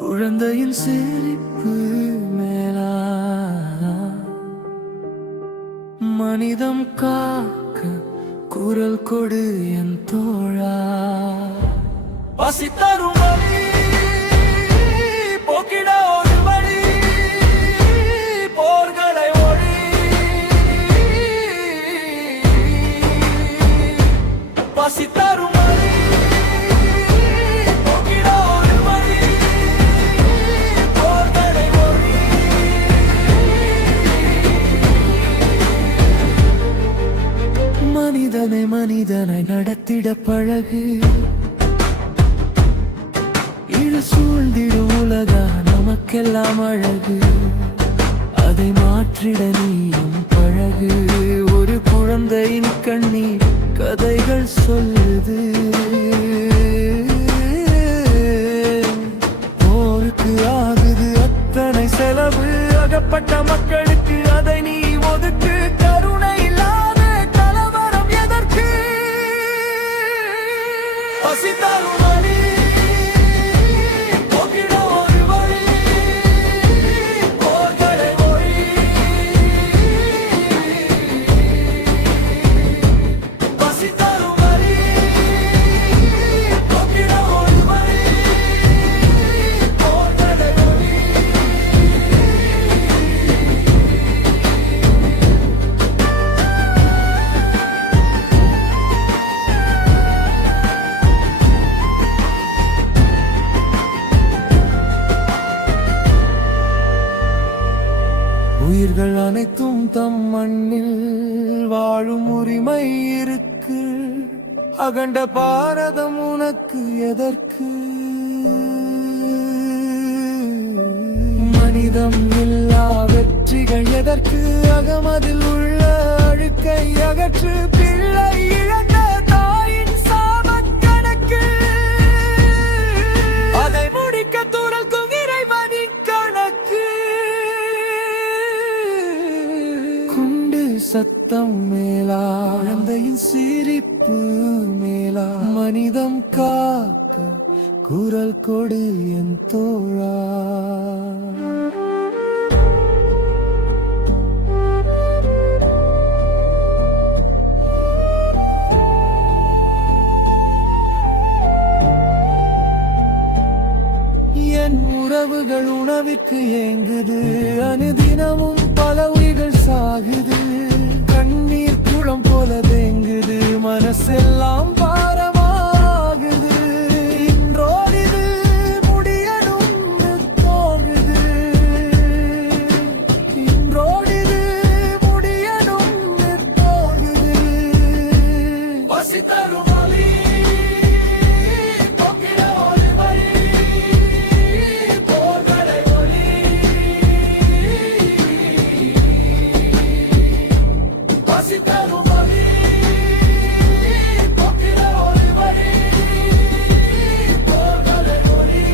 குழந்தையின் சிரிப்பு மேலா மனிதம் காக்க குரல் கொடு என் தோழா. பசி தரும் வழி போக்கிட ஒரு வழி, போர்களை ஒளி. பசி தரும் வழி போக்கிட ஒரு வழி, போர்களை ஒளி. மனிதனை மனிதனை நடத்திட பழகு, இழு சூழ்ந்திடும் உலகா நமக்கெல்லாம் அழகு. அதை மாற்றிட நீயும் பழகு. ஒரு குழந்தையின் கண்ணீர் கதைகள் சொல்லுது. போருக்கு ஆகுது அத்தனை செலவு, அகப்பட்ட மக்களுக்கு அதை நீ ஒதுக்கு. கருணை இல்லாத கலவரம் எதற்கு? பசி தரும் வழி போக்கிட ஒரு வழி, போர்களை ஒளி. பசி தரும் வழி போக்கிட ஒரு வழி, போர்களை ஒளி. உயிர்கள் அனைத்தும் தம் மண்ணில் வாழும் உரிமை இருக்கு. அகண்ட பாரதம் உனக்கு எதற்கு? மனிதம் இல்லா வெற்றிகள் எதற்கு? அகமதில் உள்ள அழுக்கை அகற்று. பிள்ளை இழந்த தாயின் சாபக் கணக்கு, அதை முடிக்க துறக்கும் இறைவனின் கணக்கு. குண்டு சத்தம் மேலா, குழந்தையின் சிரிப்பு மேலா, மனிதம் காக்க குரல் கொடு என் தோழா. என் உறவுகள் உணவிற்கு ஏங்குது, அனுதினமும் பல உயிர்கள் சாகுது. கண்ணீர் குளம் போல தேங்குது, மனசெல்லாம் பாரமாகுது. இன்றோடிது முடியணும்னு தோங்குது, இன்றோடிது முடியணும்னு தோங்குது. பசி தரும் வழி போக்கிட ஒரு வழி, போர்களை ஒளி. பசி தரும் வழி போக்கிட ஒரு வழி, போர்களை ஒளி.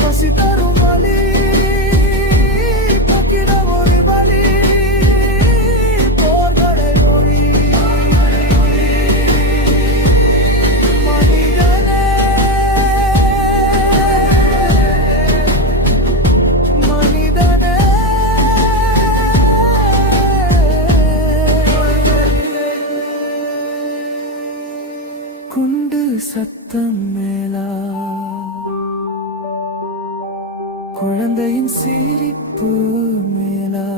பசி தரும் வழி போக்கிட ஒரு வழி, போர்களை ஒளி. மனிதனே மனிதனே குண்டு சத்தம் மேலா, குழந்தையின் சிரிப்பு மேலா.